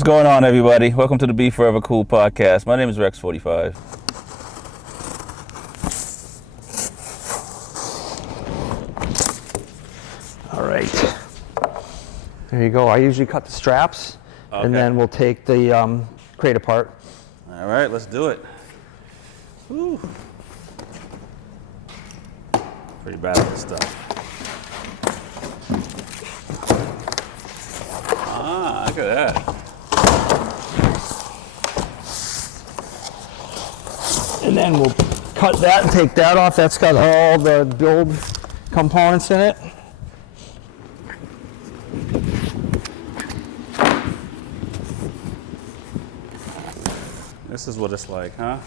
What's going on, everybody? Welcome to the Be Forever Cool podcast. My name is Rex45. All right. There you go. I usually cut the straps, and then we'll take the crate apart. All right, let's do it. Woo. Pretty bad at this stuff. Ah, look at that. And then we'll cut that and take that off. That's got all the build components in it. This is what it's like, huh?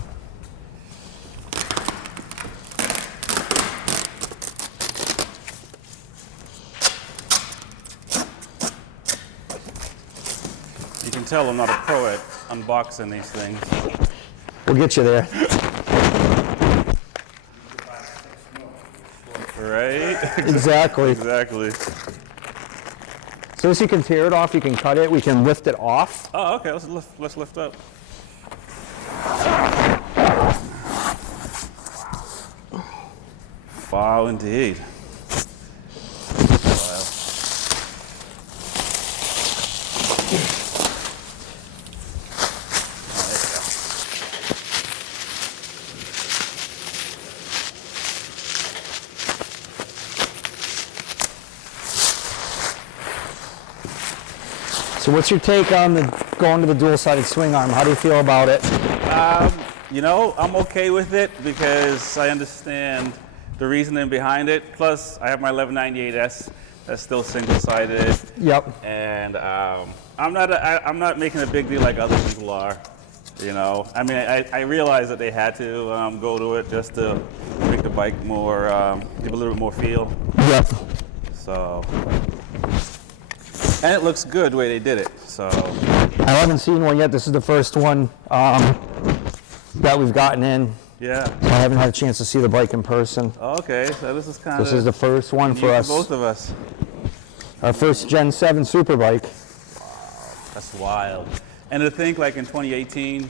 You can tell I'm not a pro at unboxing these things. We'll get you there. Right? Exactly. Exactly. So as you can tear it off, you can cut it, we can lift it off. Oh, okay, let's lift up. Wow, indeed. Wow. So what's your take on going to the dual-sided swing arm? How do you feel about it? You know, I'm okay with it because I understand the reasoning behind it. Plus, I have my 1198S that's still single-sided. Yep. And I'm not making a big deal like other people are. You know, I mean, I realize that they had to go to it just to make the bike more, give a little bit more feel. Yep. So, and it looks good the way they did it. So, I haven't seen one yet. This is the first one that we've gotten in. yeah. So I haven't had a chance to see the bike in person. Okay, so this is kind of. This is the first one for us. Both of us. Our first Gen 7 super bike. That's wild. And to think, like in 2018,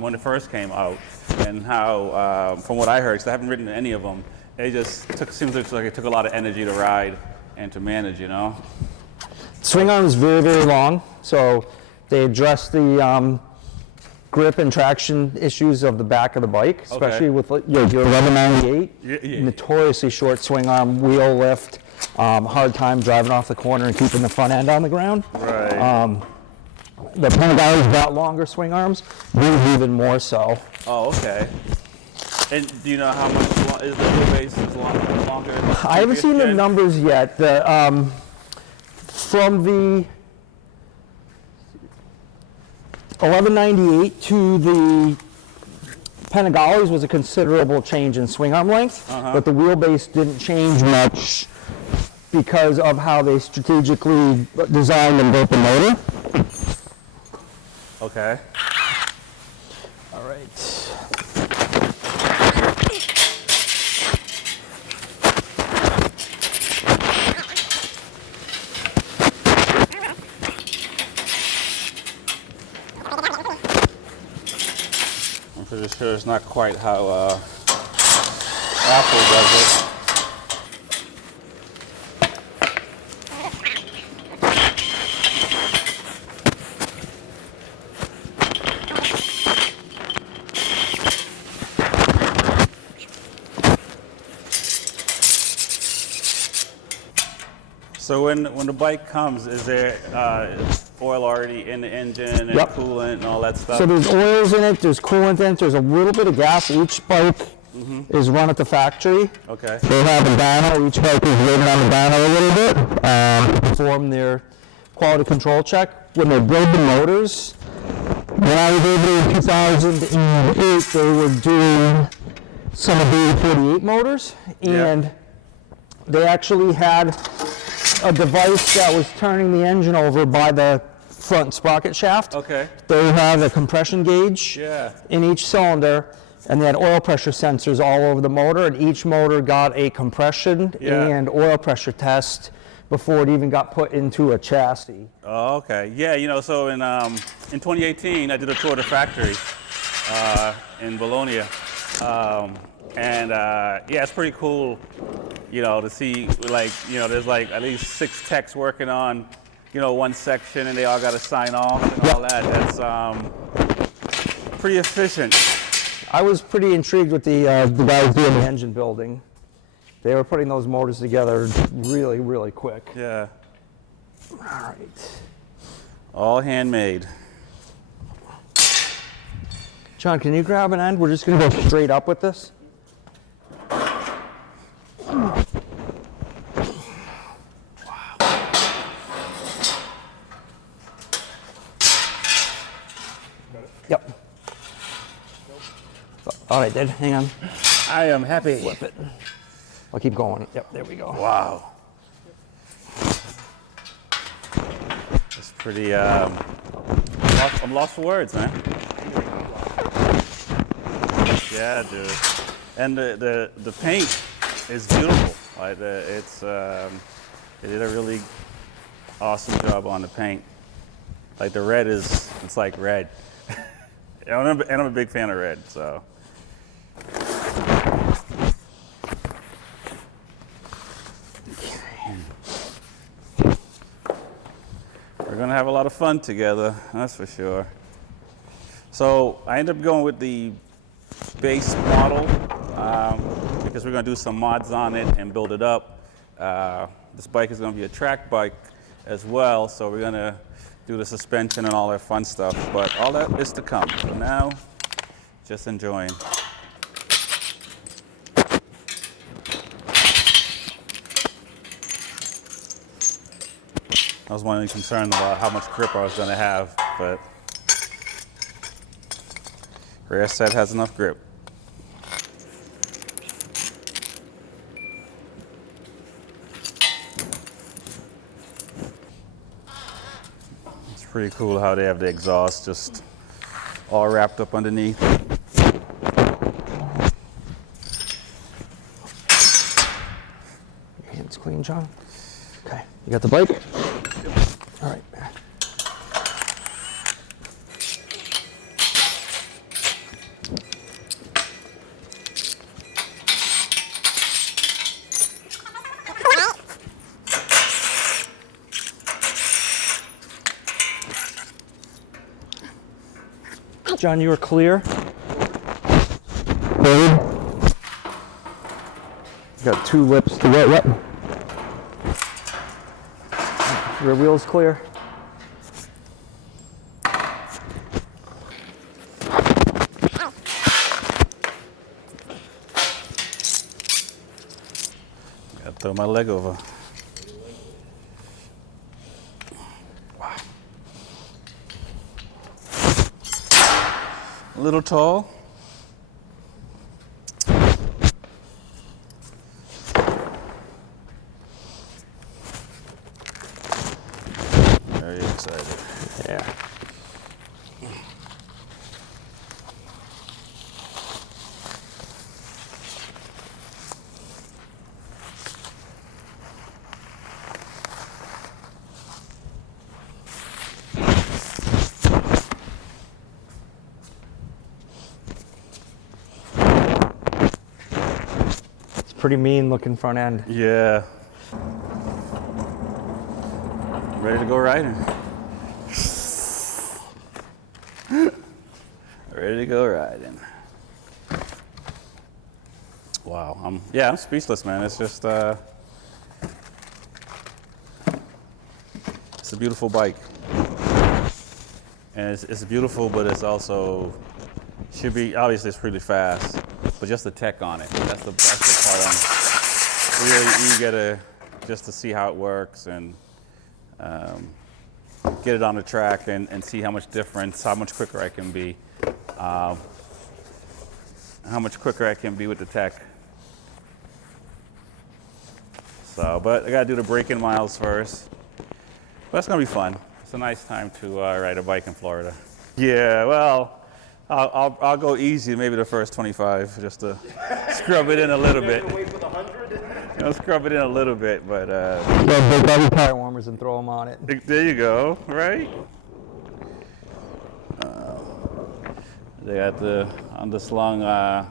when it first came out, and how, from what I heard, because I haven't ridden any of them, it just seems like it took a lot of energy to ride and to manage, you know? Swing arm is very, very long, so they addressed the grip and traction issues of the back of the bike, especially with your 1198, notoriously short swing arm, wheel lift, hard time driving off the corner and keeping the front end on the ground. Right. The Panigale's got longer swing arms, these even more so. Oh, okay. And do you know how much is the wheelbase longer? I haven't seen the numbers yet. From the 1198 to the Panigales was a considerable change in swing arm length, but the wheelbase didn't change much because of how they strategically designed and built the motor. Okay. All right. I'm pretty sure it's not quite how Apple does it. So when the bike comes, is there oil already in the engine and coolant and all that stuff? So there's oils in it, there's coolant in it, there's a little bit of gas. Each bike is run at the factory. Okay. They have a dyno, each bike is rated on the dyno a little bit to perform their quality control check. When they build the motors, when I was over there in 2008, they were doing some of the 48 motors, and they actually had a device that was turning the engine over by the front sprocket shaft. Okay. They have a compression gauge in each cylinder, and they had oil pressure sensors all over the motor, and each motor got a compression and oil pressure test before it even got put into a chassis. Oh, okay. Yeah, you know, so in 2018, I did a tour of the factory in Bologna. Yeah, it's pretty cool, you know, to see, like, you know, there's like at least 6 techs working on, you know, one section, and they all got to sign off and all that. That's pretty efficient. I was pretty intrigued with the guys doing the engine building. They were putting those motors together really, really quick. Yeah. All right. All handmade. John, can you grab an end? We're just going to go straight up with this. Yep. All right, Dad, hang on. I am happy. Flip it. I'll keep going. Yep, there we go. Wow. It's pretty, I'm lost for words, man. Yeah, dude. And the paint is beautiful. Like, they did a really awesome job on the paint. Like, the red it's like red. And I'm a big fan of red, so. We're gonna have a lot of fun together, that's for sure. So I ended up going with the base model because we're gonna do some mods on it and build it up. This bike is gonna be a track bike as well, so we're gonna do the suspension and all that fun stuff, but all that is to come. For now, just enjoying. I was only concerned about how much grip I was gonna have, but rear set has enough grip. It's pretty cool how they have the exhaust just all wrapped up underneath. Your hands clean, John? Okay, you got the bike? All right. John, you are clear. Third. Got 2 lips to wet. Rear wheel's clear. Gotta throw my leg over. Wow. A little tall. Very excited. Yeah. Pretty mean looking front end. Yeah. Ready to go riding. Ready to go riding. Wow. I'm speechless, man. It's just it's a beautiful bike. And it's beautiful, but it's also should be obviously it's pretty fast. But just the tech on it, that's the part I'm really eager to just to see how it works and get it on the track and see how much difference, how much quicker I can be, how much quicker I can be with the tech. So, but I gotta do the break-in miles first. But that's gonna be fun. It's a nice time to ride a bike in Florida. Yeah, well. I'll go easy, maybe the first 25, just to scrub it in a little bit. Wait for the 100? scrub it in a little bit, but Yeah, break all your tire warmers and throw them on it. there you go, right? They got the underslung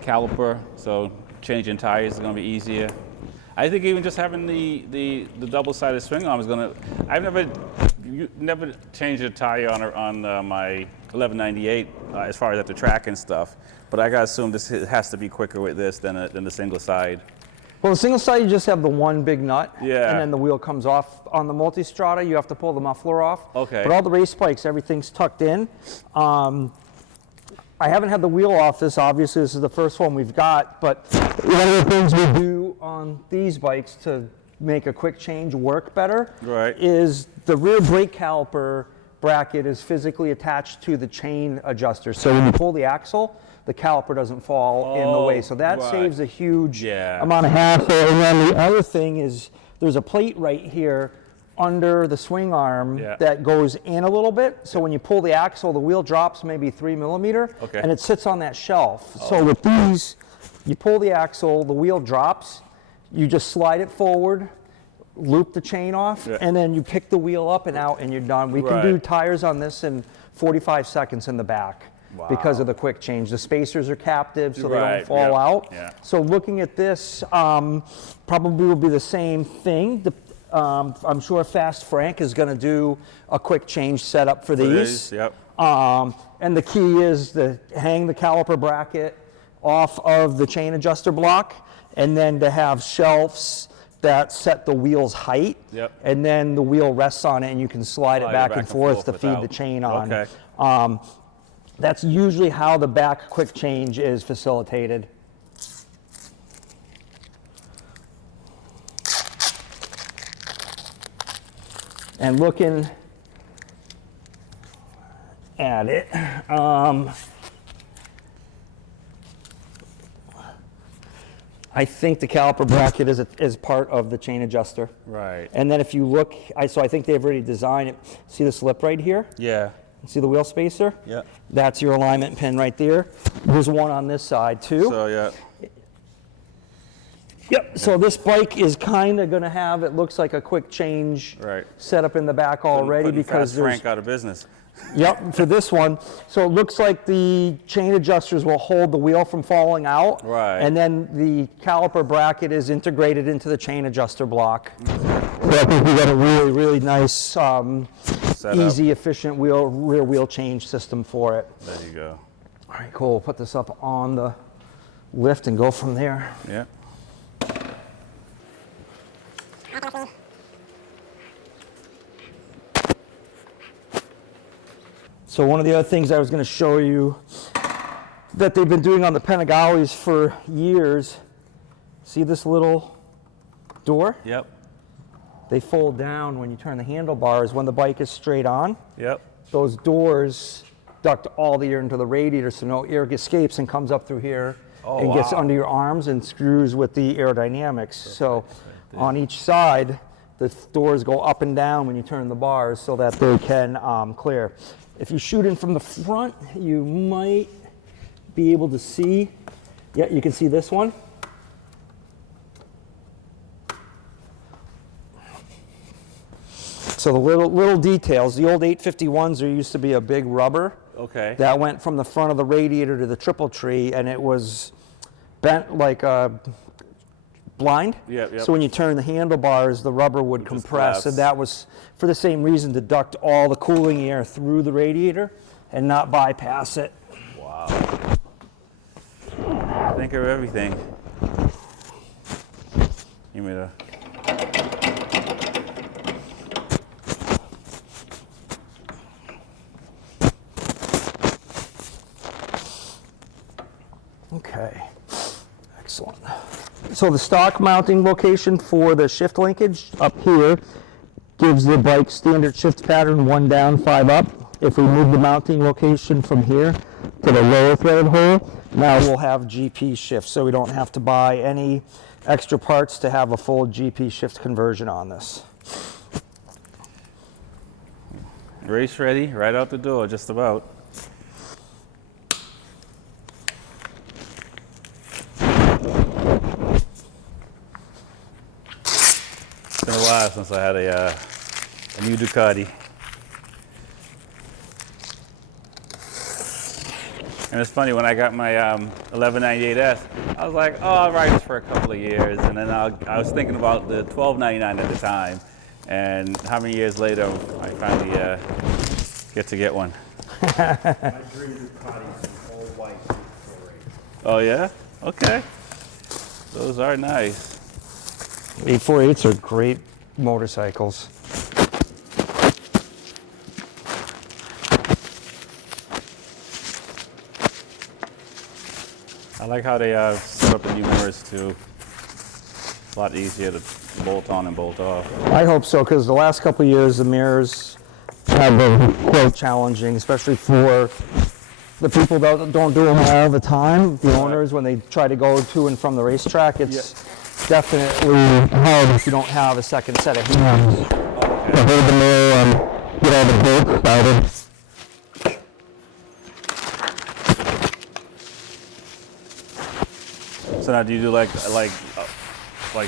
caliper, so changing tires is going to be easier. I think even just having the double-sided swing arm is going to. I've never changed a tire on my 1198 as far as at the track and stuff, but I gotta assume this has to be quicker with this than the single side. Well, the single side, you just have the one big nut, Yeah. and then the wheel comes off. On the Multistrada, you have to pull the muffler off. Okay. But all the race bikes, everything's tucked in. I haven't had the wheel off this, obviously. This is the first one we've got, but one of the things we do on these bikes to make a quick change work better is the rear brake caliper bracket is physically attached to the chain adjuster. So when you pull the axle, the caliper doesn't fall in the way. So that saves a huge amount of hassle. And then the other thing is there's a plate right here under the swing arm that goes in a little bit. So when you pull the axle, the wheel drops maybe 3 millimeter and it sits on that shelf. So with these, you pull the axle, the wheel drops, you just slide it forward, loop the chain off, and then you pick the wheel up and out and you're done. We can do tires on this in 45 seconds in the back because of the quick change. The spacers are captive so they don't fall out. So looking at this, probably will be the same thing. I'm sure Fast Frank is going to do a quick change setup for these. And the key is to hang the caliper bracket off of the chain adjuster block, and then to have shelves that set the wheel's height, and then the wheel rests on it, and you can slide it back and forth to feed the chain on. That's usually how the back quick change is facilitated. And looking at it, I think the caliper bracket is part of the chain adjuster. And then if you look, so I think they've already designed it. See the slip right here? See the wheel spacer? That's your alignment pin right there. There's one on this side too. So this bike is kind of going to have, it looks like a quick change set up in the back already because there's Frank out of business. For this one. So it looks like the chain adjusters will hold the wheel from falling out. And then the caliper bracket is integrated into the chain adjuster block. So I think we got a really, really nice, easy, efficient rear wheel change system for it. There you go. All right, cool. We'll put this up on the lift and go from there. So one of the other things I was going to show you that they've been doing on the Panigales for years, see this little door? They fold down when you turn the handlebars when the bike is straight on. Those doors duct all the air into the radiator so no air escapes and comes up through here and gets under your arms and screws with the aerodynamics. So on each side, the doors go up and down when you turn the bars so that they can clear. If you shoot in from the front, you might be able to see. You can see this one. So the little details, the old 851s, there used to be a big rubber that went from the front of the radiator to the triple tree, and it was bent like a blind. So when you turn the handlebars, the rubber would compress, and that was for the same reason, to duct all the cooling air through the radiator and not bypass it. Think of everything. Give me the. Okay, excellent. So the stock mounting location for the shift linkage up here gives the bike standard shift pattern 1 down, 5 up. If we move the mounting location from here to the lower threaded hole, now we'll have GP shift, so we don't have to buy any extra parts to have a full GP shift conversion on this. Race ready, right out the door, just about. while since I had a new Ducati. And it's funny, when I got my 1198S, I was like, oh, I'll ride this for a couple of years. And then I was thinking about the 1299 at the time. And how many years later, I finally get one. My dream Ducati is all white. Oh, yeah? Okay. Those are nice. 848s are great motorcycles. I like how they set up the new mirrors too. It's a lot easier to bolt on and bolt off. I hope so, because the last couple of years, the mirrors have been quite challenging, especially for the people that don't do them all the time. The owners, when they try to go to and from the racetrack, it's definitely hard if you don't have a second set of hands to hold the mirror and get all the bolts started. So now, do you do like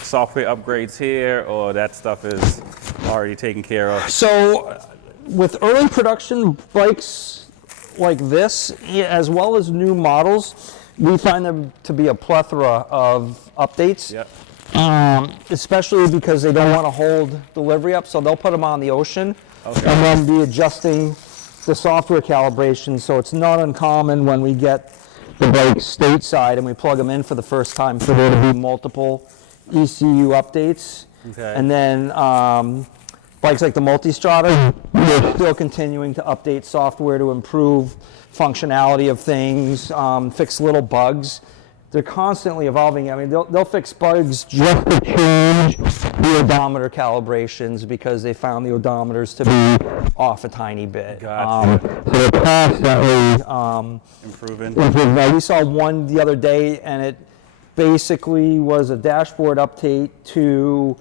software upgrades here, or that stuff is already taken care of? So, with early production bikes like this, as well as new models, we find them to be a plethora of updates. Yep. Especially because they don't want to hold delivery up, so they'll put them on the ocean and then be adjusting the software calibration. So it's not uncommon when we get the bike stateside and we plug them in for the first time for there to be multiple ECU updates. Okay. And then bikes like the Multistrada, we're still continuing to update software to improve functionality of things, fix little bugs. They're constantly evolving. I mean, they'll fix bugs just to change the odometer calibrations because they found the odometers to be off a tiny bit. Gotcha. So they're constantly Improving. improving. We saw one the other day, and it basically was a dashboard update to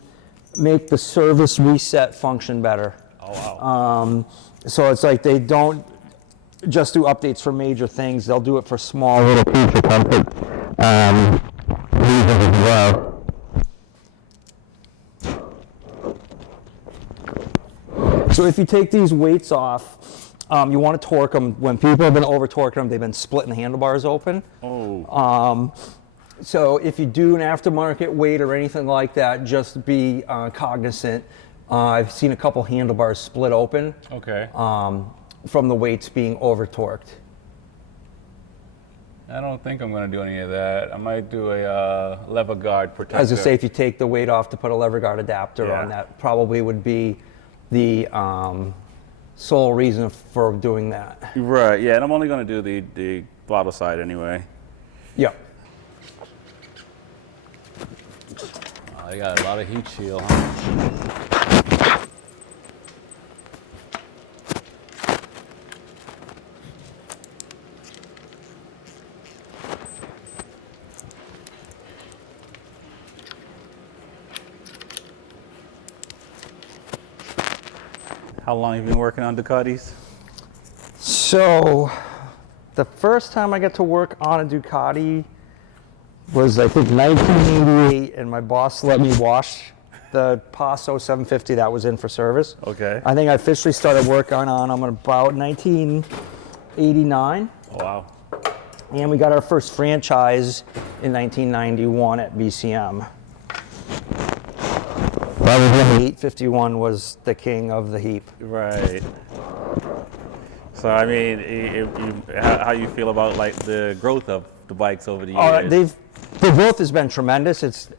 make the service reset function better. Oh, wow. So it's like they don't just do updates for major things, they'll do it for small little feature comfort reasons as well. So if you take these weights off, you want to torque them. When people have been over torquing them, they've been splitting the handlebars open. Oh. So if you do an aftermarket weight or anything like that, just be cognizant. I've seen a couple handlebars split open. Okay. From the weights being over torqued. I don't think I'm going to do any of that. I might do a lever guard protector. As I say, if you take the weight off to put a lever guard adapter on, that probably would be the sole reason for doing that. Right. Yeah, and I'm only going to do the throttle side anyway. Yep. Oh, they got a lot of heat shield, huh? How long have you been working on Ducatis? So, the first time I got to work on a Ducati was, I think, 1988, and my boss let me wash the Passo 750 that was in for service. Okay. I think I officially started working on them about 1989. Oh, wow. And we got our first franchise in 1991 at BCM. That was when the 851 was the king of the heap. Right. So, I mean, how you feel about like the growth of the bikes over the years? The growth has been tremendous. It's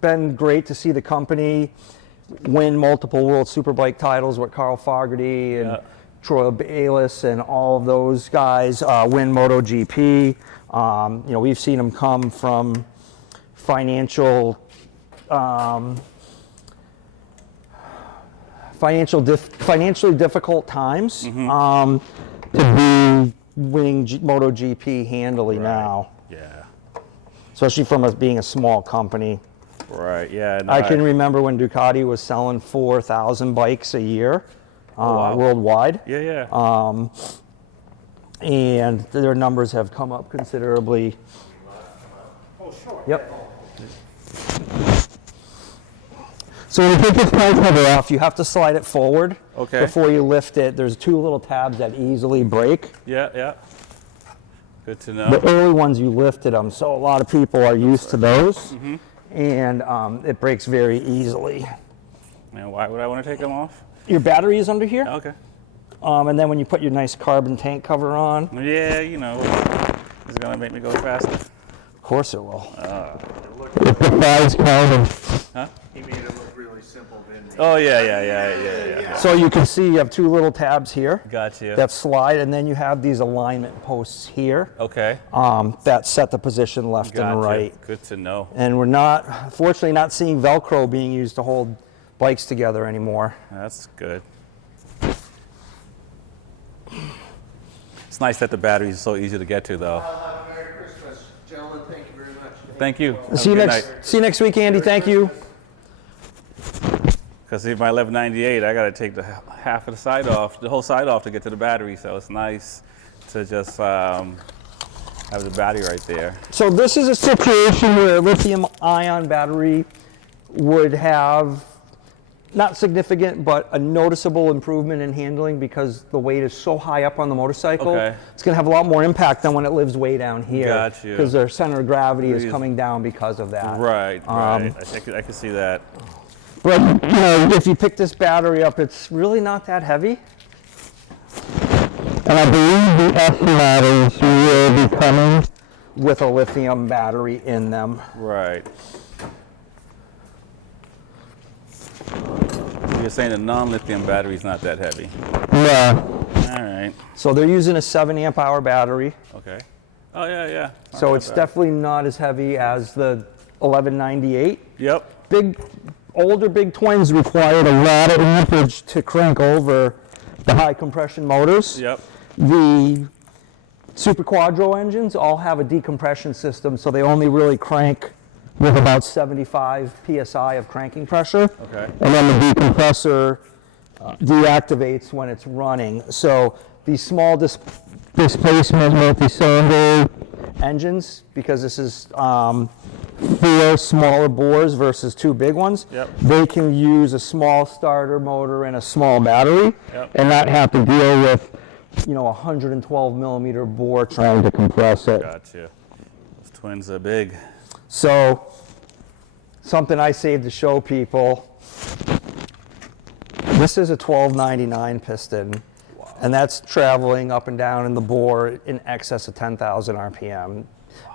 been great to see the company win multiple World Superbike titles with Carl Fogarty and Troy Bayliss and all of those guys, win MotoGP. We've seen them come from financially difficult times to be winning MotoGP handily now. Yeah. Especially from us being a small company. Right. Yeah. No, I can remember when Ducati was selling 4,000 bikes a year worldwide. Yeah. Yeah. And their numbers have come up considerably. Oh, sure. Yep. So when you take this pipe cover off, you have to slide it forward Okay. before you lift it. There's 2 little tabs that easily break. Yeah, yeah. Good to know. The early ones you lifted them, so a lot of people are used to those, and it breaks very easily. Man, why would I want to take them off? Your battery is under here, Okay. and then when you put your nice carbon tank cover on, Yeah, you know, it's gonna make me go faster. of course it will. It provides carbon. Huh? He made it look really simple, didn't he? Oh yeah. So you can see you have 2 little tabs here Gotcha. that slide, and then you have these alignment posts here Okay. that set the position left Gotcha. and right. Good to know. And we're not, fortunately, not seeing Velcro being used to hold bikes together anymore. That's good. It's nice that the batteries are so easy to get to, though. Merry Christmas. Gentlemen, thank you very much. Thank you. See you next week, Andy. Thank you. Because if my 1198, I got to take the half of the side off, the whole side off to get to the battery. So it's nice to just have the battery right there. So this is a situation where a lithium-ion battery would have not significant, but a noticeable improvement in handling because the weight is so high up on the motorcycle. Okay. It's going to have a lot more impact than when it lives way down here. Gotcha. Because their center of gravity is coming down because of that. Right. I can see that. But you know, if you pick this battery up, it's really not that heavy. And I believe the S ladders will be coming with a lithium battery in them. Right. You're saying the non-lithium battery is not that heavy. Yeah. All right. So they're using a 7 amp hour battery. Okay. Oh yeah. So it's definitely not as heavy as the 1198. Yep. Older big twins required a lot of amperage to crank over the high compression motors. Yep. The Super Quadro engines all have a decompression system, so they only really crank with about 75 psi of cranking pressure. Okay. And then the decompressor deactivates when it's running. So these small displacement multi-cylinder engines, because this is 4 smaller bores versus 2 big ones, Yep. they can use a small starter motor and a small battery Yep. and not have to deal with, you know, a 112 millimeter bore trying to compress it. Gotcha. Those twins are big. So something I saved to show people, this is a 1299 piston, and that's traveling up and down in the bore in excess of 10,000 RPM,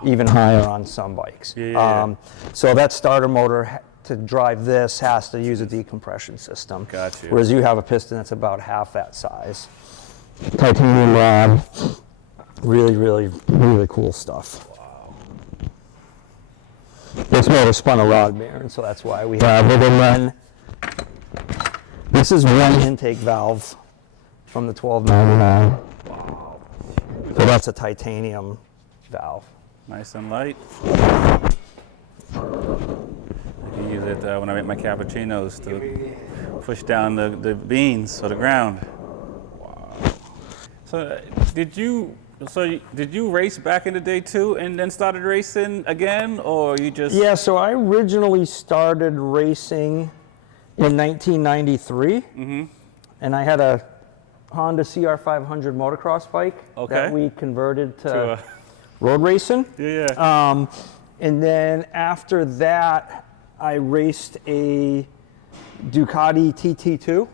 even higher on some bikes. Yeah. So that starter motor to drive this has to use a decompression system. Gotcha. Whereas you have a piston that's about half that size. Titanium rod. Really, really, really cool stuff. Wow. This motor spun a rod bearing, so that's why we have it. And then this is one intake valve from the 1299. Wow. So that's a titanium valve. Nice and light. I can use it when I make my cappuccinos to push down the beans or the ground. Wow. So did you race back in the day too, and then started racing again, or you just? Yeah, so I originally started racing in 1993, and I had a Honda CR500 motocross bike that we converted to road racing. Yeah. And then after that, I raced a Ducati TT2,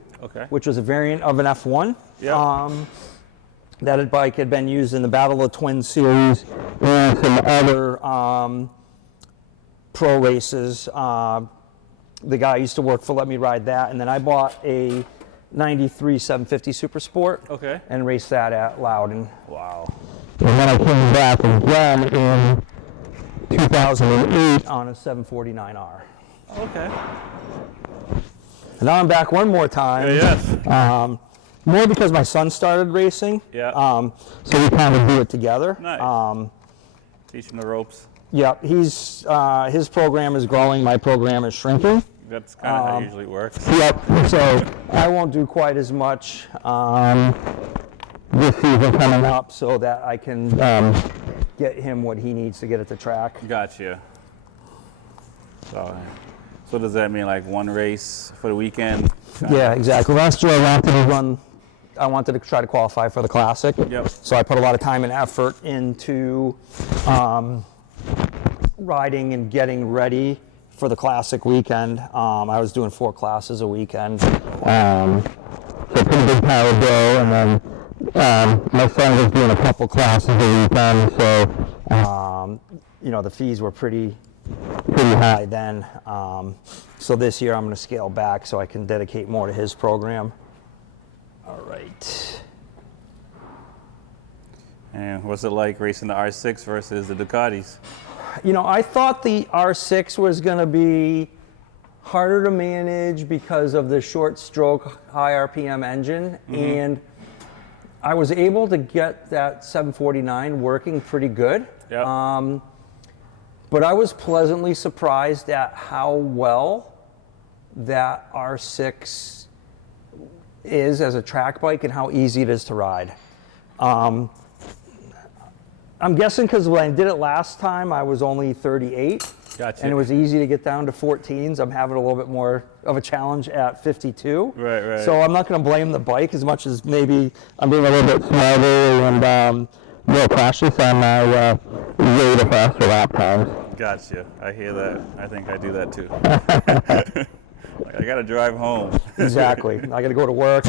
which was a variant of an F1. Yeah. That bike had been used in the Battle of the Twins series and some other pro races. The guy I used to work for let me ride that, and then I bought a 93 750 Super Sport and raced that at Loudon. Wow. And then I came back again in 2008 on a 749R. Okay. And now I'm back one more time. Yes. More because my son started racing. Yeah. So we kind of do it together. Nice. Teach him the ropes. Yeah, his program is growing, my program is shrinking. That's kind of how it usually works. Yep, so I won't do quite as much this season coming up so that I can get him what he needs to get at the track. Gotcha. So So does that mean like one race for the weekend? Yeah, exactly. Last year I wanted to try to qualify for the Classic. Yep. So I put a lot of time and effort into riding and getting ready for the Classic weekend. I was doing 4 classes a weekend. So pretty big power bill, and then my son was doing a couple classes a weekend, so you know, the fees were pretty high then. So this year I'm going to scale back so I can dedicate more to his program. All right. And what's it like racing the R6 versus the Ducatis? You know, I thought the R6 was going to be harder to manage because of the short stroke, high RPM engine, and I was able to get that 749 working pretty good. Yep. But I was pleasantly surprised at how well that R6 is as a track bike and how easy it is to ride. I'm guessing because when I did it last time, I was only 38. Gotcha. And it was easy to get down to 14s. I'm having a little bit more of a challenge at 52. Right. So I'm not going to blame the bike as much as maybe I'm being a little bit smarter and more cautious on my way to faster lap times. Gotcha. I hear that. I think I do that too. Like, I gotta drive home. Exactly. I got to go to work.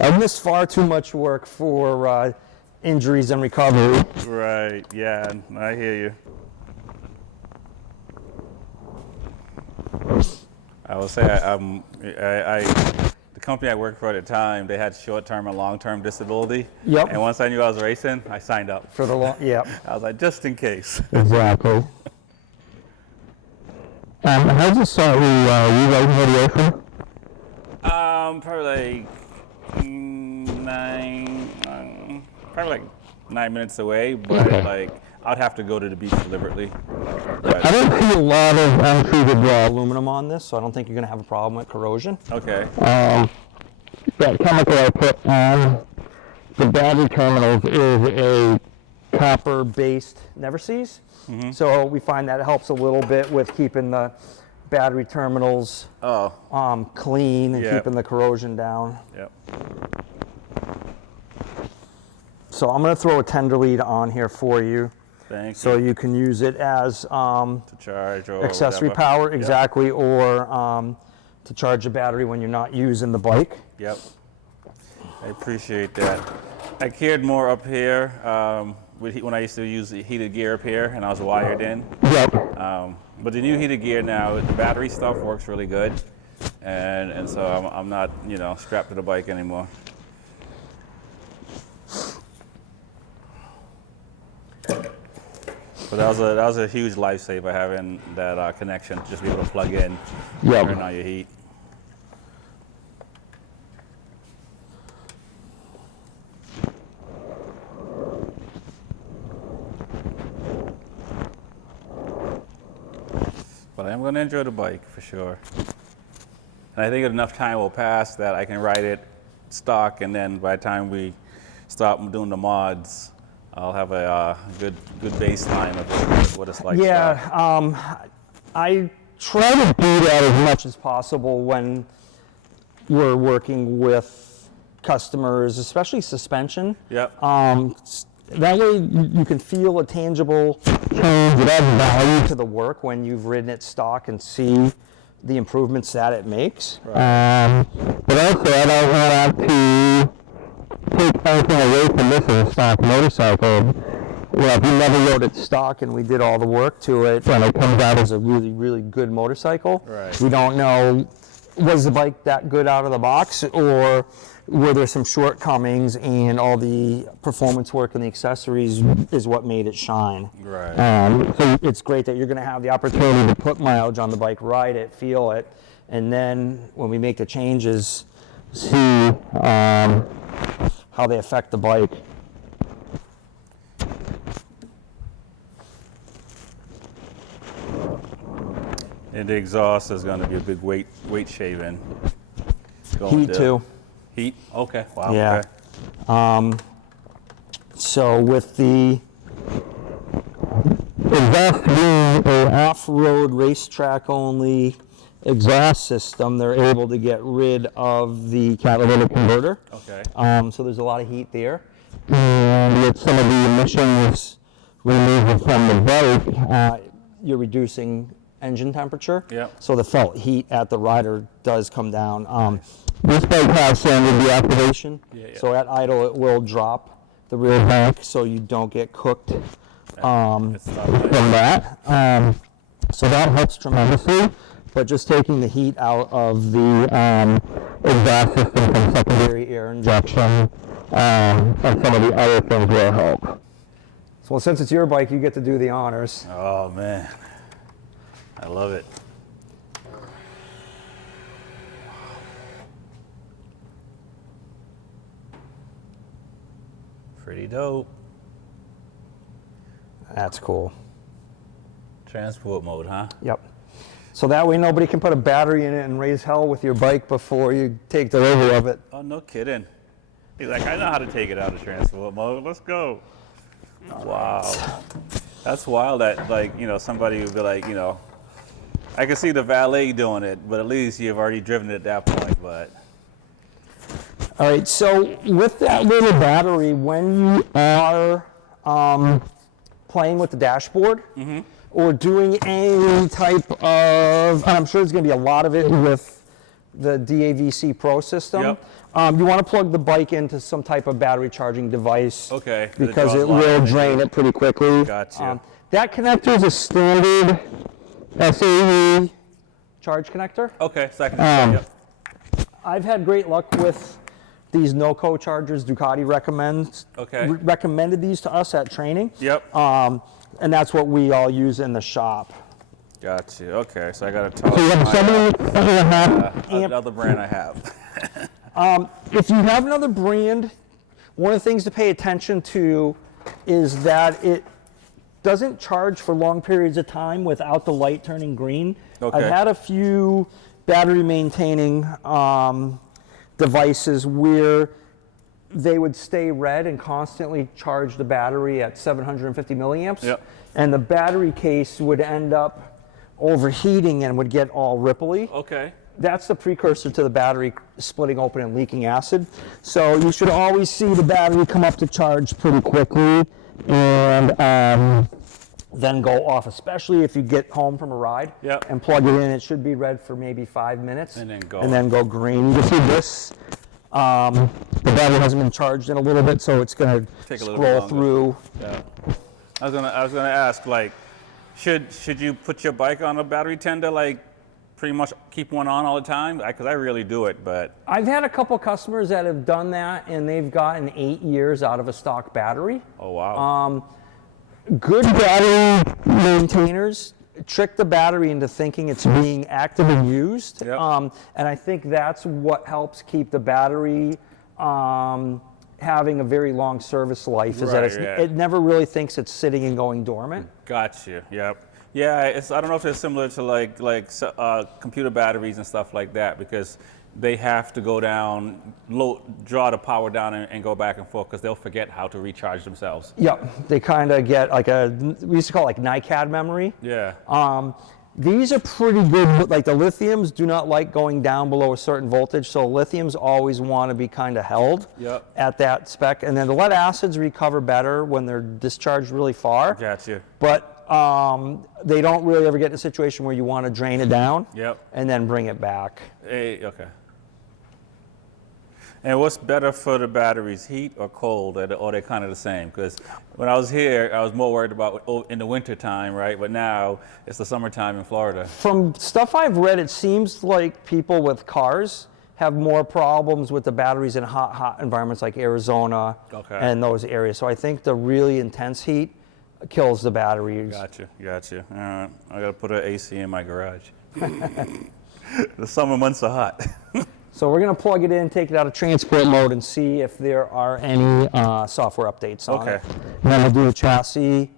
I miss far too much work for injuries and recovery. Right. Yeah. I hear you. I will say, the company I worked for at the time, they had short-term and long-term disability. Yep. And once I knew I was racing, I signed up. For the long, yeah. I was like, just in case. Exactly. How's this start with you riding radiation? Probably like 9 minutes away, but Okay. like I'd have to go to the beach deliberately. I don't see a lot of untreated aluminum on this, so I don't think you're going to have a problem with corrosion. Okay. That chemical I put on the battery terminals is a copper-based never-sees. So we find that it helps a little bit with keeping the battery terminals clean and Yep. keeping the corrosion down. Yep. So I'm going to throw a tender lead on here for you, Thank so you. you can use it as To charge or accessory whatever. power, Yep. exactly, or to charge a battery when you're not using the bike. Yep. I appreciate that. I cared more up here when I used to use the heated gear up here and I was wired in. Yep. But the new heated gear now, the battery stuff works really good, and so I'm not strapped to the bike anymore. But that was a huge lifesaver having that connection to just be able to plug in, Yep. turn on your heat. But I am going to enjoy the bike for sure. And I think enough time will pass that I can ride it stock, and then by the time we start doing the mods, I'll have a good baseline of what it's like. Yeah, stock. I try to do that as much as possible when we're working with customers, especially suspension. Yep. That way you can feel a tangible change. It adds value to the work when you've ridden it stock and see the improvements that it makes. Right. But also, I don't want to take anything away from this as a stock motorcycle. Well, if we never rode it stock and we did all the work to it, and it comes out as a really, really good motorcycle, Right. we don't know, was the bike that good out of the box, or were there some shortcomings, and all the performance work and the accessories is what made it shine. Right. So it's great that you're going to have the opportunity to put mileage on the bike, ride it, feel it, and then when we make the changes, see how they affect the bike. And the exhaust is going to be a big weight shaving. Heat too. Heat? Okay. Wow. Yeah. Okay. So with the exhaust being an off-road racetrack only exhaust system, they're able to get rid of the catalytic converter. Okay. So there's a lot of heat there. And with some of the emissions removed from the bike, you're reducing engine temperature. Yep. So the felt heat at the rider does come down. This bike has standard deactivation. Yeah. So at idle it will drop the rear bank so you don't get cooked from It's not like- that. So that helps tremendously. But just taking the heat out of the exhaust system from secondary air injection and some of the other things will help. Well, since it's your bike, you get to do the honors. Oh man, I love it. Pretty dope. That's cool. Transport mode, huh? Yep. So that way nobody can put a battery in it and raise hell with your bike before you take delivery of it. Oh, no kidding. He's like, I know how to take it out of transport mode. Let's go. Wow. That's wild that, like, you know, somebody would be like, you know, I can see the valet doing it, but at least you've already driven it at that point, but. All right, so with that little battery, when you are playing with the dashboard or doing any type of, and I'm sure there's going to be a lot of it with the DAVC Pro system, Yep. You want to plug the bike into some type of battery charging device. Okay. Because it draws line. will drain it pretty quickly. Gotcha. That connector is a standard SAE charge connector. Okay, second. Um, I've had great luck with these no-co chargers. Ducati recommended these to us at training. Yep. And that's what we all use in the shop. Gotcha. Okay, so I got to talk So you have to 7.5 amp. another brand I have. If you have another brand, one of the things to pay attention to is that it doesn't charge for long periods of time without the light turning green. Okay. I've had a few battery maintaining devices where they would stay red and constantly charge the battery at 750 milliamps. Yep. And the battery case would end up overheating and would get all ripply. Okay. That's the precursor to the battery splitting open and leaking acid. So you should always see the battery come up to charge pretty quickly and then go off, especially if you get home from a ride Yep. and plug it in. It should be red for maybe 5 minutes And then go. and then go green. You can see this. The battery hasn't been charged in a little bit, so it's going to Take a little scroll bit through. Yeah. I was gonna ask, like, should you put your bike on a battery tender, like, pretty much keep one on all the time? Because I really do it, but. I've had a couple customers that have done that, and they've gotten 8 years out of a stock battery. Oh wow. Good battery maintainers trick the battery into thinking it's being active and used. Yep. And I think that's what helps keep the battery having a very long service life, is that Right, yeah. it never really thinks it's sitting and going dormant. Gotcha. Yep. Yeah, I don't know if it's similar to like computer batteries and stuff like that, because they have to go down, draw the power down and go back and forth, because they'll forget how to recharge themselves. Yep, they kind of get like we used to call it like NiCad memory. Yeah. These are pretty good, like the lithiums do not like going down below a certain voltage, so lithiums always want to be kind of held Yep. at that spec. And then the lead acids recover better when they're discharged really far, Gotcha. but they don't really ever get in a situation where you want to drain it down Yep. and then bring it back. Hey, okay. And what's better for the batteries, heat or cold, or they're kind of the same? Because when I was here, I was more worried about in the winter time, right? But now it's the summertime in Florida. From stuff I've read, it seems like people with cars have more problems with the batteries in hot environments like Arizona Okay. and those areas. So I think the really intense heat kills the batteries. Gotcha. All right. I got to put an AC in my garage. The summer months are hot. So we're going to plug it in, take it out of transport mode, and see if there are any software updates on Okay. it. And then we'll do a chassis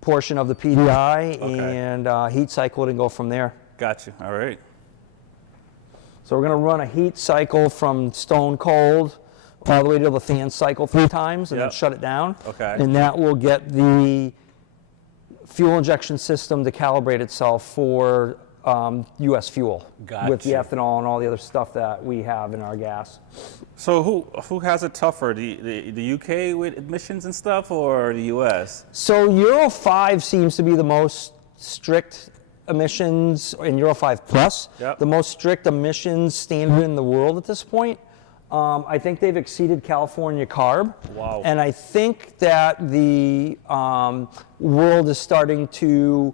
portion of the PDI Okay. and heat cycle it and go from there. Gotcha. All right. So we're going to run a heat cycle from stone cold all the way to the fan cycle 3 times and Yep. then shut it down. Okay. And that will get the fuel injection system to calibrate itself for U.S. fuel with the Gotcha. ethanol and all the other stuff that we have in our gas. So who has it tougher, the UK with emissions and stuff, or the US? So Euro 5 seems to be the most strict emissions, in Euro 5 plus, Yep. the most strict emissions standard in the world at this point. I think they've exceeded California CARB. Wow. And I think that the world is starting to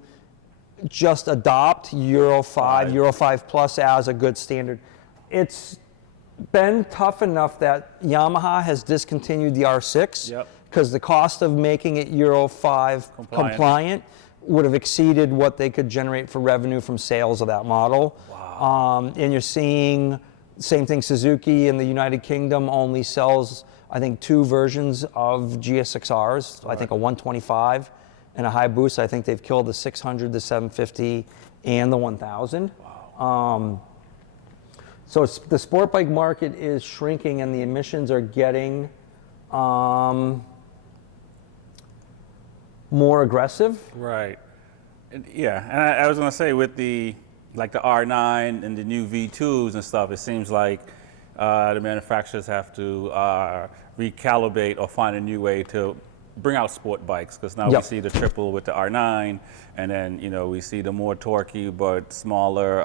just adopt Euro 5, Right. Euro 5 plus as a good standard. It's been tough enough that Yamaha has discontinued the R6 Yep. because the cost of making it Euro 5 compliant would have exceeded what they could generate for revenue from sales of that model. Wow. And you're seeing, same thing, Suzuki in the United Kingdom only sells, I think, 2 versions of GSX-Rs, I think a 125 and a high boost. I think they've killed the 600, the 750, and the 1000. Wow. So the sport bike market is shrinking and the emissions are getting more aggressive. Right. Yeah, and I was gonna say with the R9 and the new V2s and stuff, it seems like the manufacturers have to recalibrate or find a new way to bring out sport bikes, because now we Yep. see the triple with the R9, and then we see the more torquey but smaller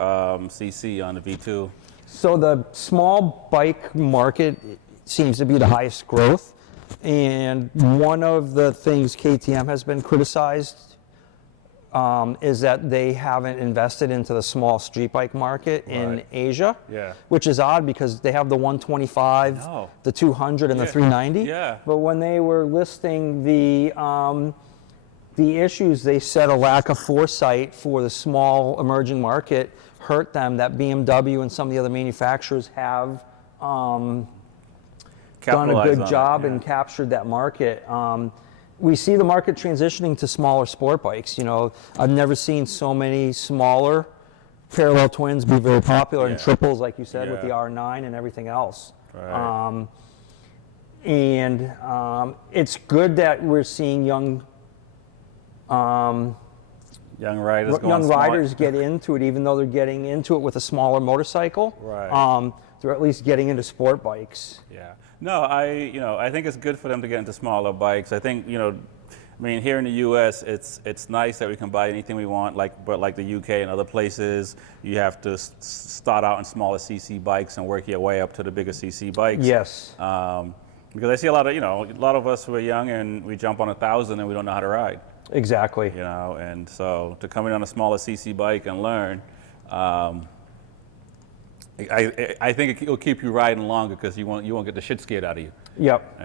CC on the V2. So the small bike market seems to be the highest growth, and one of the things KTM has been criticized is that they haven't invested into the small street bike market in Right. Asia, Yeah. which is odd because they have the 125, know. the 200, and the Yeah. 390. Yeah. But when they were listing the issues, they said a lack of foresight for the small emerging market hurt them, that BMW and some of the other manufacturers have done a Capitalize good on it, job yeah. and captured that market. We see the market transitioning to smaller sport bikes. I've never seen so many smaller parallel twins be very popular, and Yeah. triples, like you said, with the Yeah. R9 and everything else. Right. It's good that we're seeing young Young riders going young smart. riders get into it, even though they're getting into it with a smaller motorcycle. Right. They're at least getting into sport bikes. Yeah. No, I think it's good for them to get into smaller bikes. I think, here in the U.S., it's nice that we can buy anything we want, but like the UK and other places, you have to start out in smaller CC bikes and work your way up to the bigger CC bikes. Yes. Because I see a lot of us who are young and we jump on 1,000 and we don't know how to ride. Exactly. And so to come in on a smaller CC bike and learn, I think it'll keep you riding longer because you won't get the shit scared out of you. Yep.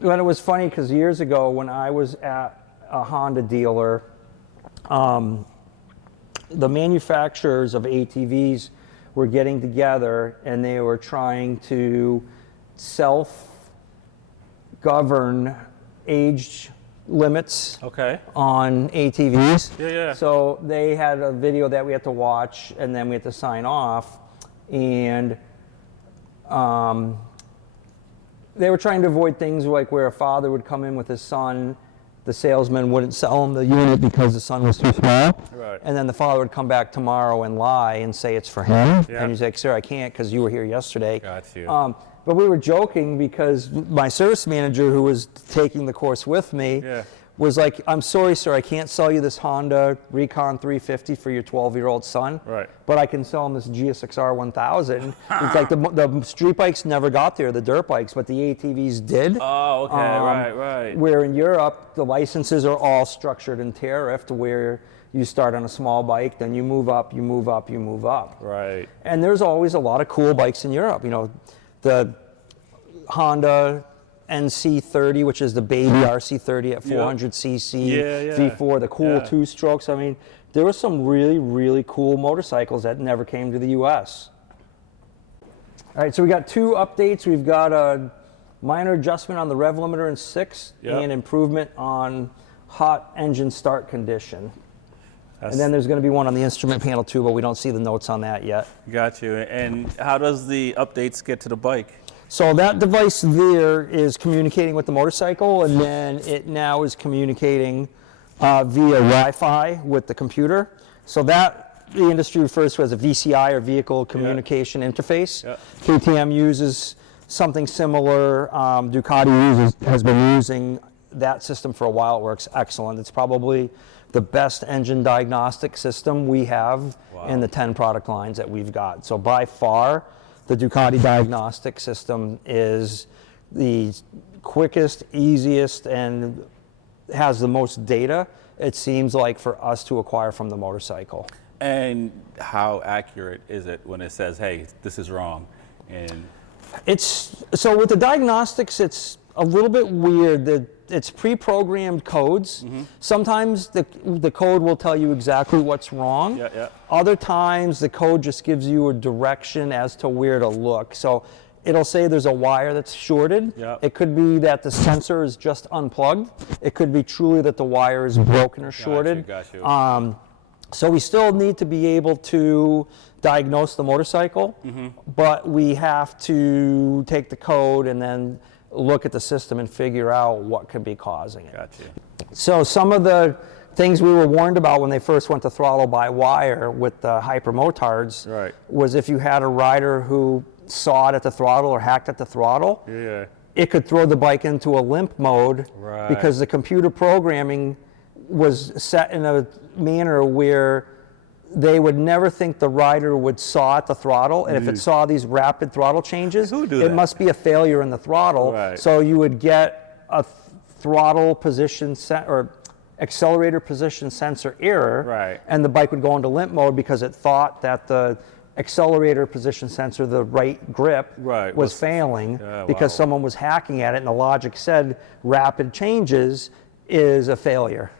You And it was funny because years ago when I was at a Honda dealer, the manufacturers of ATVs were getting together and they were trying to self-govern age limits Okay. on ATVs. Yeah. So they had a video that we had to watch, and then we had to sign off, and they were trying to avoid things like where a father would come in with his son, the salesman wouldn't sell him the unit because the son was too small, Right. and then the father would come back tomorrow and lie and say it's for him, Yeah. and he's like, sir, I can't because you were here yesterday. Got you. But we were joking because my service manager, who was taking the course with me, Yeah. was like, I'm sorry, sir, I can't sell you this Honda Recon 350 for your 12-year-old son, Right. but I can sell him this GSX-R 1000. It's like the street bikes never got there, the dirt bikes, but the ATVs did. Oh, okay. Right. Where in Europe, the licenses are all structured and tariffed, where you start on a small bike, then you move up, you move up, you move up. Right. And there's always a lot of cool bikes in Europe. The Honda NC30, which is the baby RC30 at 400cc, Yeah. V4, the cool Yeah. two-strokes. There were some really, really cool motorcycles that never came to the U.S. All right, so we got 2 updates. We've got a minor adjustment on the rev limiter in 6 Yep. and improvement on hot engine start condition. That's- And then there's going to be one on the instrument panel too, but we don't see the notes on that yet. Got you. And how does the updates get to the bike? So that device there is communicating with the motorcycle, and then it now is communicating via Wi-Fi with the computer. So that the industry refers to as a VCI, or Vehicle Communication Interface. Yeah. KTM uses something similar. Ducati has been using that system for a while. It works excellent. It's probably the best engine diagnostic system we have in the 10 product lines that we've got. So by far, the Ducati diagnostic system is the quickest, easiest, and has the most data, it seems like, for us to acquire from the motorcycle. And how accurate is it when it says, hey, this is wrong? And So with the diagnostics, it's a little bit weird that it's pre-programmed codes. Sometimes the code will tell you exactly what's wrong. Other times the code just gives you a direction as to where to look. So it'll say there's a wire that's shorted. It could be that the sensor is just unplugged. It could be truly that the wire is broken or shorted. Got you. So we still need to be able to diagnose the motorcycle, but we have to take the code and then look at the system and figure out what could be causing it. Got you. So some of the things we were warned about when they first went to throttle by wire with the hypermotards was if you had a rider who sawed at the throttle or hacked at the throttle, it could throw the bike into a limp mode because the computer programming was set in a manner where they would never think the rider would saw at the throttle, and if it saw these rapid throttle changes, it must be a failure in the throttle. So you would get a throttle position or accelerator position sensor error, and the bike would go into limp mode because it thought that the accelerator position sensor, the right grip, was failing because someone was hacking at it, and the logic said rapid changes is a failure.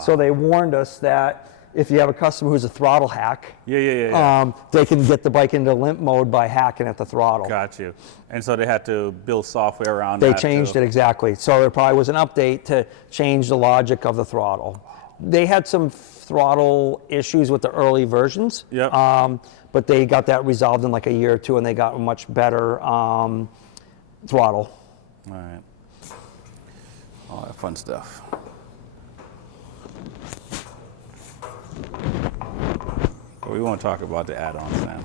So they warned us that if you have a customer who's a throttle hack, they can get the bike into limp mode by hacking at the throttle. Got you. And so they had to build software around that. They changed it, exactly. So there probably was an update to change the logic of the throttle. They had some throttle issues with the early versions, but they got that resolved in like a year or two, and they got a much better throttle. All right. All that fun stuff. We want to talk about the add-ons now.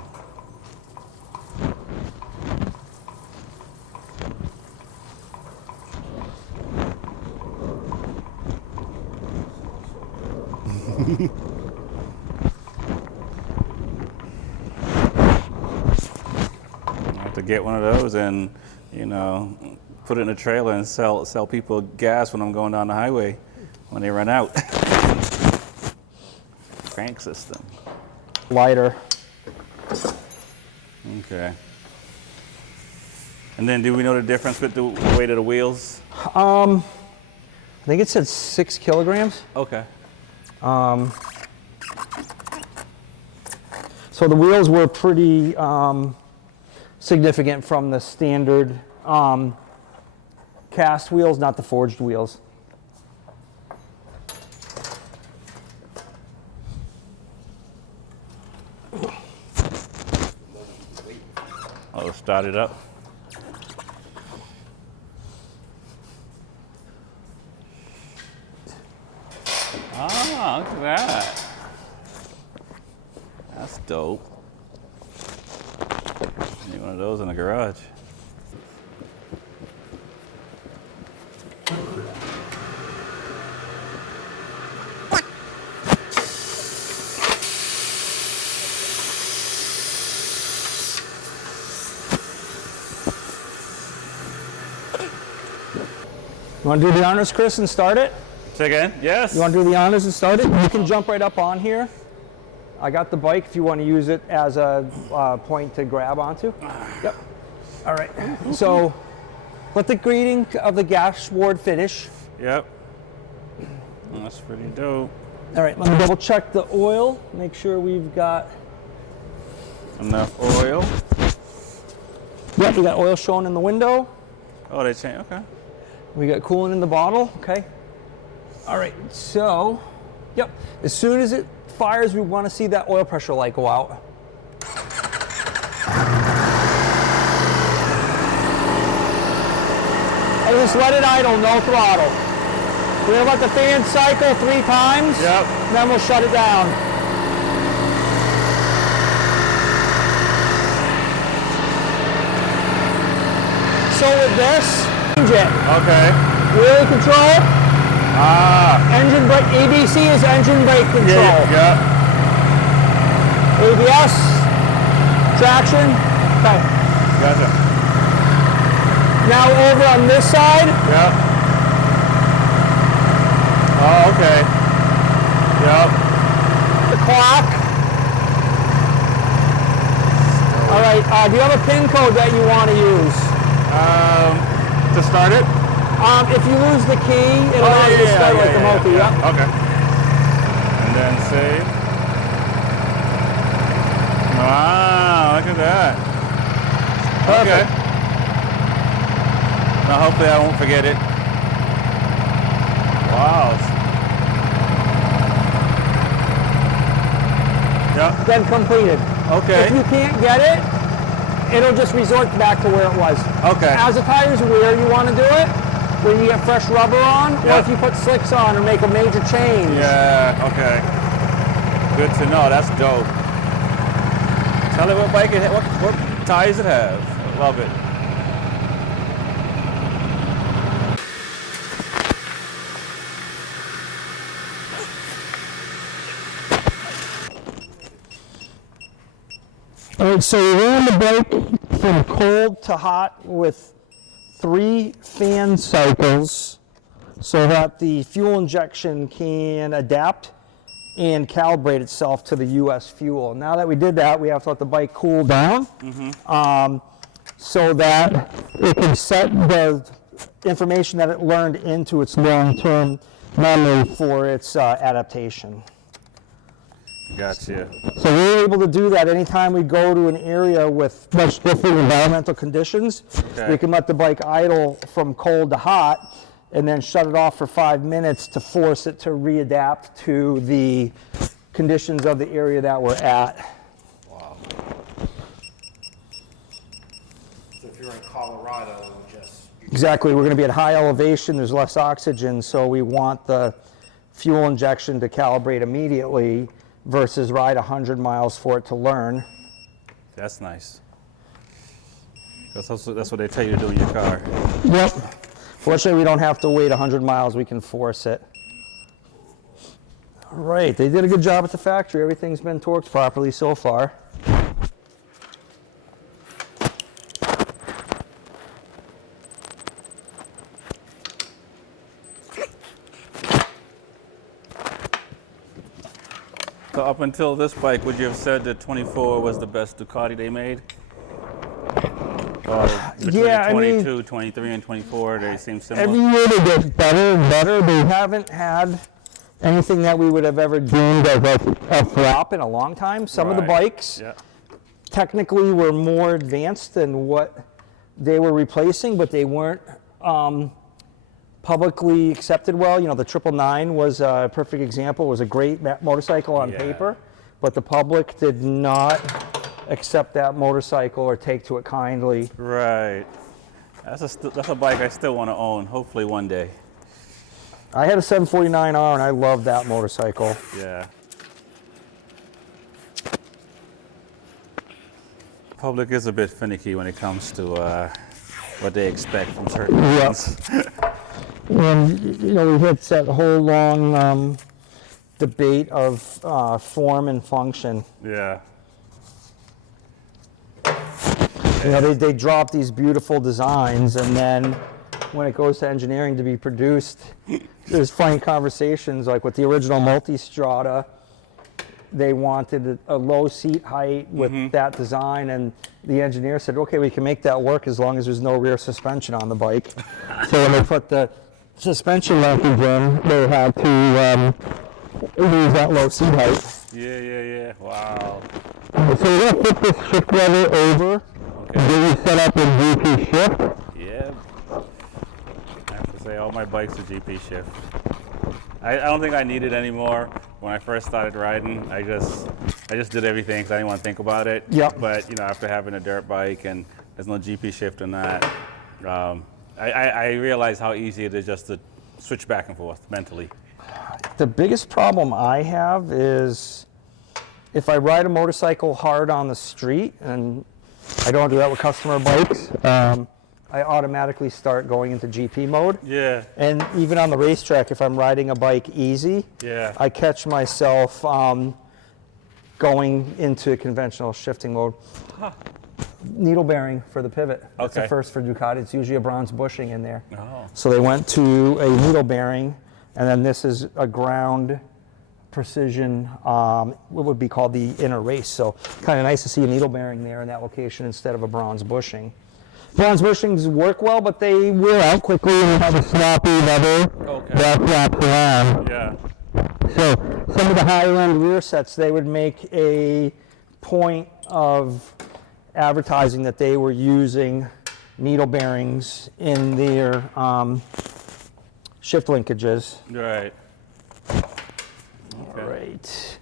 I have to get one of those and, put it in a trailer and sell people gas when I'm going down the highway when they run out. Crank system. Lighter. Okay. And then do we know the difference with the weight of the wheels? I think it said 6 kilograms. Okay. So the wheels were pretty significant from the standard cast wheels, not the forged wheels. I'll start it up. Ah, look at that. That's dope. Need one of those in the garage. You want to do the honors, Chris, and start it? Say again? Yes. You want to do the honors and start it? You can jump right up on here. I got the bike if you want to use it as a point to grab onto. Yep. All right. So let the greeting of the dashboard finish. Yep. That's pretty dope. All right, let me double check the oil. Make sure we've got enough oil. Yep, we got oil showing in the window. Oh, they changed. Okay. We got coolant in the bottle. Okay. All right. So, yep. As soon as it fires, we want to see that oil pressure light go out. And just let it idle, no throttle. We're gonna let the fan cycle 3 times. Yep. And then we'll shut it down. go with this. Change it. Okay. Wheel control. Engine brake. ABC is engine brake control. Yeah. ABS. Traction. Okay. Gotcha. Now over on this side. Yep. Oh, okay. Yep. The clock. All right. Do you have a PIN code that you want to use? To start it? If you lose the key, it'll allow you to start like the multi. Yep. Okay. And then save. Wow, look at that. Perfect. Okay. Now hopefully I won't forget it. Wow. Yep. Then completed. Okay. If you can't get it, it'll just resort back to where it was. Okay. As the tires wear, you want to do it when you get fresh rubber on, or Yep. if you put slicks on or make a major change. Yeah, okay. Good to know. That's dope. Tell it what bike it what tires it have. Love it. All right, so we ran the bike from cold to hot with 3 fan cycles so that the fuel injection can adapt and calibrate itself to the US fuel. Now that we did that, we have to let the bike cool down so that it can set the information that it learned into its long-term memory for its adaptation. Gotcha. So we're able to do that anytime we go to an area with much different environmental conditions. Okay. We can let the bike idle from cold to hot and then shut it off for 5 minutes to force it to readapt to the conditions of the area that we're at. Wow. So if you're in Colorado, Exactly, we're going to be at high elevation, there's less oxygen, so we want the fuel injection to calibrate immediately versus ride 100 miles for it to learn. That's nice. That's what they tell you to do in your car. Yep. Fortunately, we don't have to wait 100 miles, we can force it. All right, they did a good job at the factory. Everything's been torqued properly so far. So up until this bike, would you have said that 24 was the best Ducati they made? Or between Yeah, I mean, 22, 23, and 24, they seem similar? every year they get better and better. They haven't had anything that we would have ever deemed as like a flop in a long time. Some of the Right. bikes Yeah. technically were more advanced than what they were replacing, but they weren't publicly accepted well. You know, the 999 was a perfect example. It was a great motorcycle on Yeah. paper, but the public did not accept that motorcycle or take to it kindly. Right. That's a bike I still want to own, hopefully one day. I had a 749R and I loved that motorcycle. Yeah. Public is a bit finicky when it comes to what they expect from certain Yep. things. And, you know, we had that whole long debate of form and function. Yeah. You know, they drop these beautiful designs, and then when it goes to engineering to be produced, there's funny conversations, like with the original Multistrada, they wanted a low seat height with that design, and the engineer said, okay, we can make that work as long as there's no rear suspension on the bike. So when they put the suspension linkage in, they had to use that low seat height. Yeah. Wow. So we're going to flip this shift lever over. Okay. Get you set up in GP shift. Yeah. I have to say, all my bikes are GP shift. I don't think I need it anymore. When I first started riding, I just did everything because I didn't want to think about it. Yep. But you know, after having a dirt bike and there's no GP shift in that, I realized how easy it is just to switch back and forth mentally. The biggest problem I have is if I ride a motorcycle hard on the street, and I don't do that with customer bikes, I automatically start going into GP mode. Yeah. And even on the racetrack, if I'm riding a bike easy, Yeah. I catch myself going into conventional shifting mode. Needle bearing for the pivot. That's the Okay. first for Ducati. It's usually a bronze bushing in there. Oh. So they went to a needle bearing, and then this is a ground precision, what would be called the inner race. So kind of nice to see a needle bearing there in that location instead of a bronze bushing. Bronze bushings work well, but they wear out quickly and they have a sloppy leather that wraps around. Yeah. So some of the higher end rear sets, they would make a point of advertising that they were using needle bearings in their shift linkages. Right. All right.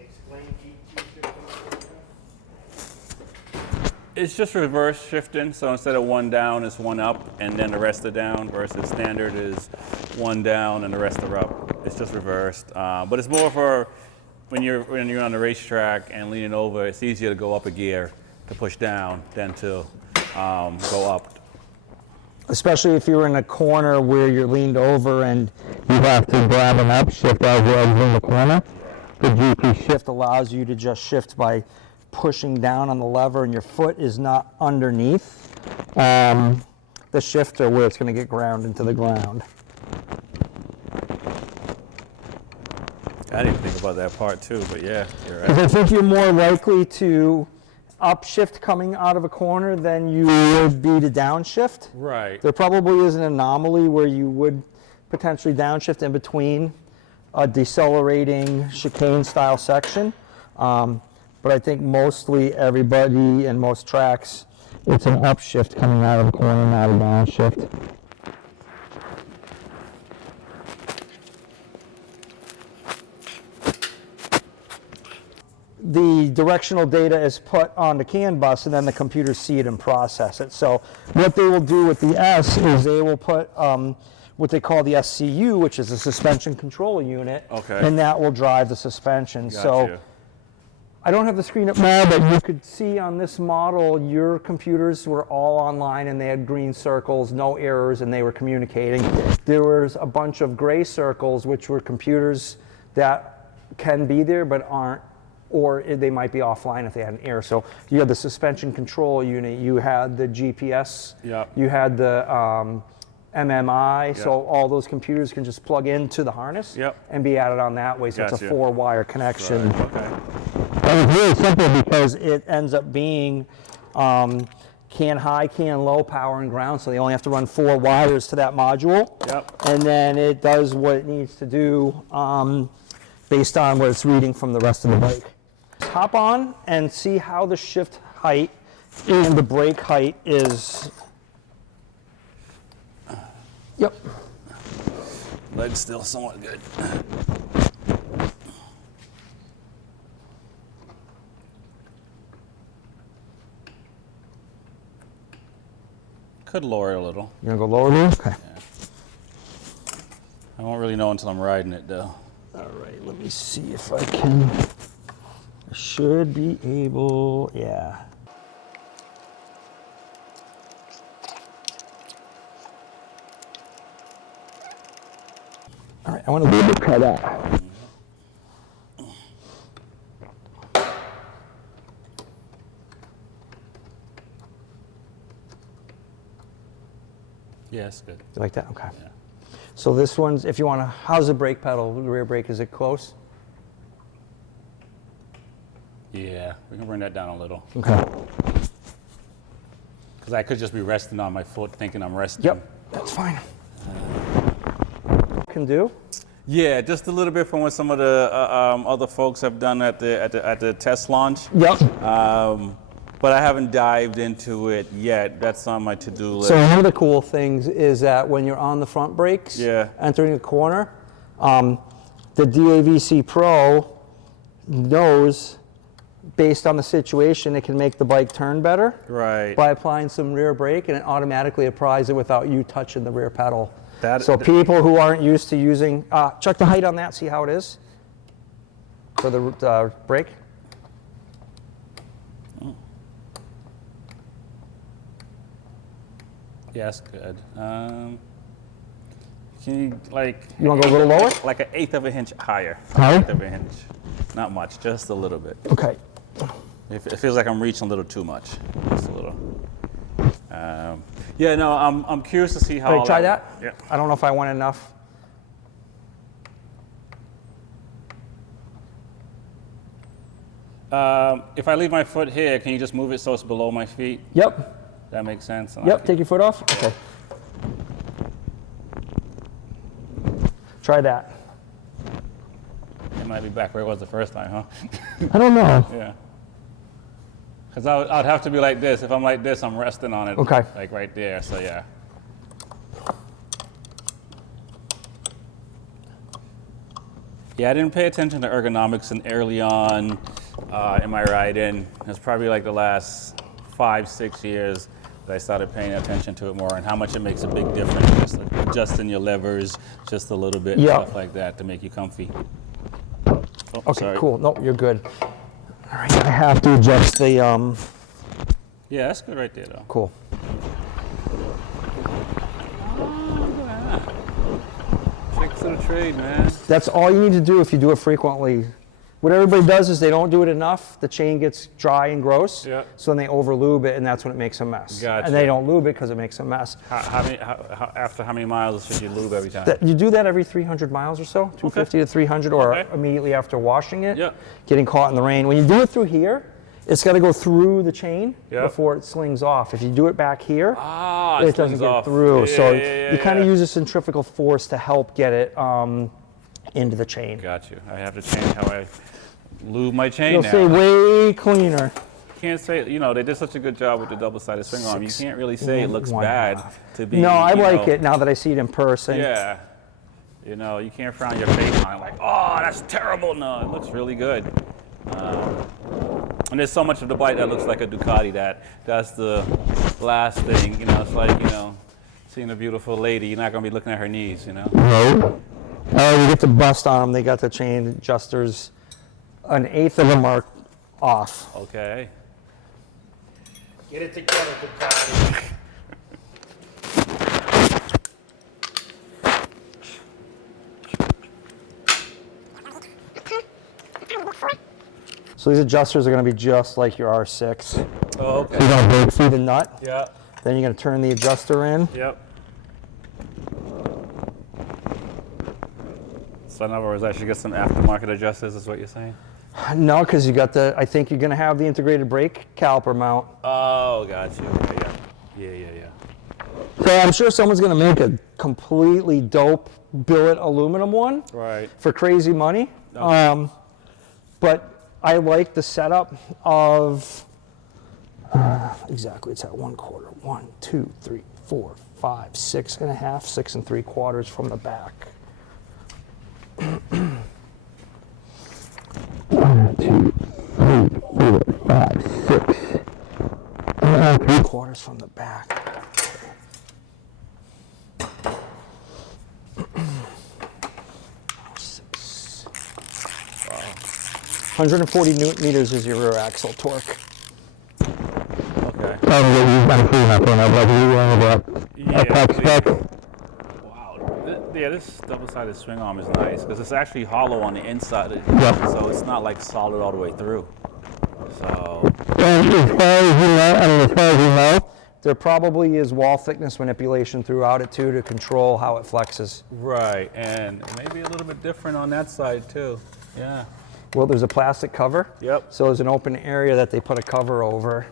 Explain GT shifting. It's just reverse shifting. So instead of one down, it's one up, and then the rest are down. Versus standard is one down and the rest are up. It's just reversed. But it's more for when you're on the racetrack and leaning over. It's easier to go up a gear to push down than to go up. Especially if you're in a corner where you're leaned over and you have to grab an upshift as you're exiting the corner. The GP shift allows you to just shift by pushing down on the lever and your foot is not underneath the shifter where it's going to get ground into the ground. I didn't even think about that part too, but yeah, you're right. Because I think you're more likely to upshift coming out of a corner than you would be to downshift. Right. There probably is an anomaly where you would potentially downshift in between a decelerating chicane style section. But I think mostly everybody in most tracks, it's an upshift coming out of the corner, not a downshift. The directional data is put on the CAN bus, and then the computers see it and process it. So what they will do with the S is they will put what they call the SCU, which is a suspension control unit, Okay. and that will drive the suspension. So Gotcha. I don't have the screen up now, but you could see on this model, your computers were all online and they had green circles, no errors, and they were communicating. There was a bunch of gray circles, which were computers that can be there but aren't, or they might be offline if they had an error. So you had the suspension control unit, you had the GPS, Yep. you had the MMI, so Yep. all those computers can just plug into the harness Yep. and be added on that way. So it's Gotcha. a 4-wire connection. Right. Okay. And it's really simple because it ends up being can high, can low, power, and ground. So they only have to run 4 wires to that module. Yep. And then it does what it needs to do based on what it's reading from the rest of the bike. Hop on and see how the shift height and the brake height is. Yep. Leg's still somewhat good. Could lower it a little. You gonna go lower, Lou? Okay. I won't really know until I'm riding it though. All right, let me see if I can. I should be able, yeah. All right, I want to leave it cut out. Yes, good. You like that? Okay. Yeah. So this one's, if you want to, how's the brake pedal, the rear brake, is it close? Yeah, we can bring that down a little. Okay. Because I could just be resting on my foot thinking I'm resting. Yep, that's fine. Can do? Yeah, just a little bit from what some of the other folks have done at the test launch. Yep. But I haven't dived into it yet. That's on my to-do list. So one of the cool things is that when you're on the front brakes, Yeah. entering a corner, the DAVC Pro knows, based on the situation, it can make the bike turn better Right. by applying some rear brake, and it automatically applies it without you touching the rear pedal. That- So people who aren't used to using, check the height on that, see how it is for the brake. Yeah, that's good. Can you like? You want to go a little lower? Like an eighth of an inch higher. Higher? Eighth of an inch. Not much, just a little bit. Okay. It feels like I'm reaching a little too much. Just a little. Yeah, no, I'm curious to see how. All right, try that. Yeah. I don't know if I went enough. If I leave my foot here, can you just move it so it's below my feet? Yep. That makes sense. Yep. Take your foot off. Okay. Try that. It might be back where it was the first time, huh? I don't know. Yeah. Because I'd have to be like this. If I'm like this, I'm resting on it. Okay. Like right there. So yeah. Yeah, I didn't pay attention to ergonomics and early on in my ride-in. It's probably like the last 5-6 years that I started paying attention to it more and how much it makes a big difference. Just like adjusting your levers just a little bit, Yeah. stuff like that to make you comfy. Oh, Okay. sorry. Cool. Nope. You're good. All right. I have to adjust the. Yeah, that's good right there, though. Cool. Tricks of the trade, man. That's all you need to do if you do it frequently. What everybody does is they don't do it enough. The chain gets dry and gross. Yeah. So then they over lube it, and that's when it makes a mess. Gotcha. And they don't lube it because it makes a mess. After how many miles should you lube every time? You do that every 300 miles or so, 250 to 300, or Okay. immediately after washing it. Yeah. Getting caught in the rain. When you do it through here, it's got to go through the chain Yeah. before it slings off. If you do it back here, It it doesn't slings get off. through. Yeah, So yeah, you kind of yeah. use a centrifugal force to help get it into the chain. Got you. I have to change how I lube my chain You'll now. see way cleaner. Can't say, they did such a good job with the double-sided swing arm. You can't really say it looks 6.1. bad to be. No, I you like know, it now that I see it in person. Yeah. You can't frown your face on it like, oh, that's terrible. No, it looks really good. And there's so much of the bike that looks like a Ducati that's the last thing. It's like, seeing a beautiful lady, you're not going to be looking at her knees, No. Oh, you get the bust on them. They got the chain adjusters. An eighth of them are off. Okay. Get it together, Ducati. So these adjusters are going to be just like your R6. Oh, okay. You're going to break through the nut. Yeah. Then you're going to turn the adjuster in. Yep. So in other words, I should get some aftermarket adjusters, is what you're saying? No, because I think you're going to have the integrated brake caliper mount. Oh, got you. Okay, yeah. So I'm sure someone's going to make a completely dope billet aluminum one Right. for crazy money. Okay. But I like the setup of exactly, it's at 1/4. 1, 2, 3, 4, 5, 6.5, 6 3/4 from the back. 1, 2, 3, 4, 5, 6. 3/4 from the back. Six. 140 newton meters is your rear axle torque. Okay. Wow. This double-sided swing arm is nice because it's actually hollow on the inside, so it's not like solid all the way through. So. As far as you know, there probably is wall thickness manipulation throughout it too to control how it flexes. Right, and maybe a little bit different on that side too. Yeah. Well, there's a plastic cover. Yep. So there's an open area that they put a cover over.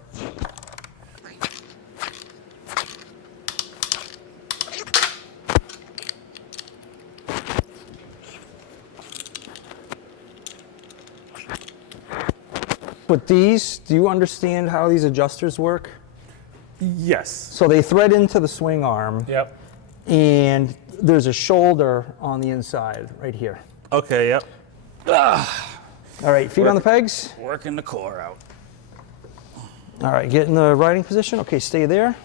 But these, do you understand how these adjusters work? Yes. So they thread into the swing arm, Yep. and there's a shoulder on the inside right here. Okay, yep. All right, feet on the pegs. Working the core out. All right, get in the riding position. Okay, stay there.